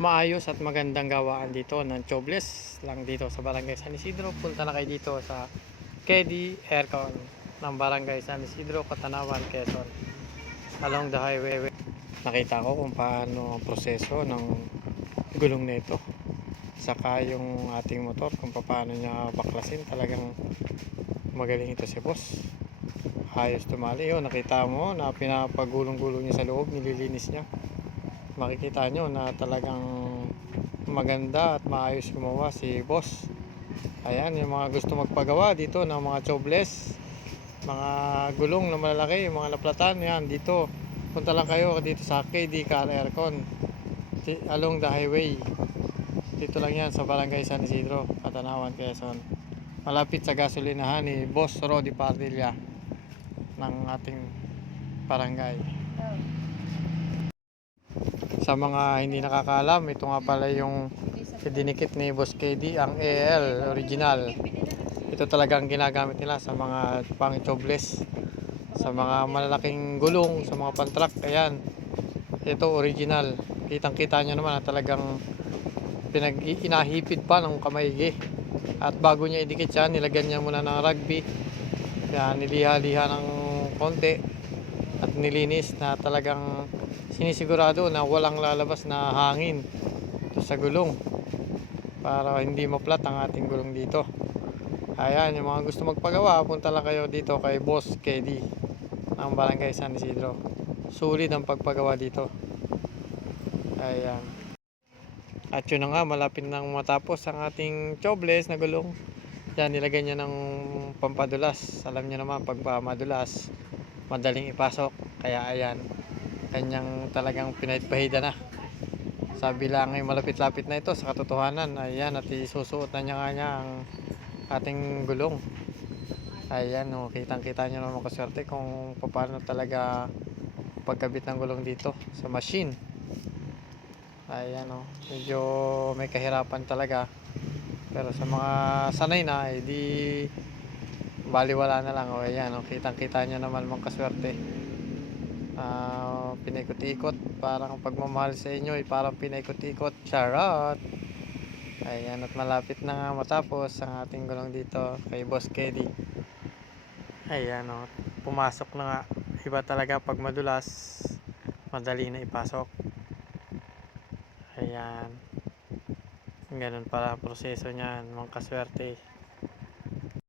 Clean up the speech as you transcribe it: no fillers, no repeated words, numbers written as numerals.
maayos at magandang gawaan dito ng tubeless lang dito sa Barangay San Isidro. Punta na kayo dito sa KD Aircon ng Barangay San Isidro, Catanawan, Quezon, along the highway. Nakita ko kung paano ang proseso ng gulong nito, saka yung ating motor kung paano niya baklasin. Talagang magaling ito si boss, ayos tumali. Yun, nakita mo na pinapagulong-gulong niya sa loob, nililinis niya. Makikita nyo na talagang maganda at maayos gumawa si boss. Ayan, yung mga gusto magpagawa dito ng mga tubeless, mga gulong na malalaki, yung mga laplatan, yan dito. Punta lang kayo dito sa KD Car Aircon along the highway. Dito lang yan sa Barangay San Isidro, Catanawan, Quezon. Malapit sa gasolinahan ni Boss Rodi Pardilla ng ating barangay. Sa mga hindi nakakaalam, ito nga pala yung dinikit ni Boss KD, ang AL original. Ito talagang ginagamit nila sa mga pang tubeless, sa mga malalaking gulong, sa mga pantruck. Ayan, ito original. Kitang kita nyo naman na talagang inahipid pa ng kamay. At bago niya idikit yan, nilagyan niya muna ng rugby. Yan, niliha-liha ng konti at nilinis na talagang sinisigurado na walang lalabas na hangin sa gulong para hindi maplat ang ating gulong dito. Ayan, yung mga gusto magpagawa, punta lang kayo dito kay Boss KD ng Barangay San Isidro. Sulit ang pagpagawa dito. Ayan. At yun na nga, malapit nang matapos ang ating tubeless na gulong. Yan, nilagay niya ng pampadulas. Alam niyo naman, pag madulas, madaling ipasok. Kaya ayan, kanyang talagang pinahid-pahida na. Sabi lang ay malapit-lapit na ito sa katotohanan. Ayan, at isusuot na niya ang ating gulong. Ayan, oh, kitang-kita nyo naman kaswerte kung paano talaga pagkabit ng gulong dito sa machine. Ayan, oh, medyo may kahirapan talaga. Pero sa mga sanay na, di baliwala na lang. Oh, ayan, oh, kitang-kita nyo naman mga kaswerte. Pinaikot-ikot, parang pagmamahal sa inyo ay parang pinaikot-ikot. Charot! Ayan, at malapit na nga matapos ang ating gulong dito kay Boss KD. Ayan, o, pumasok na nga. Iba talaga pag madulas, madali na ipasok. Ayan, ganun pala ang proseso niyan, mga kaswerte.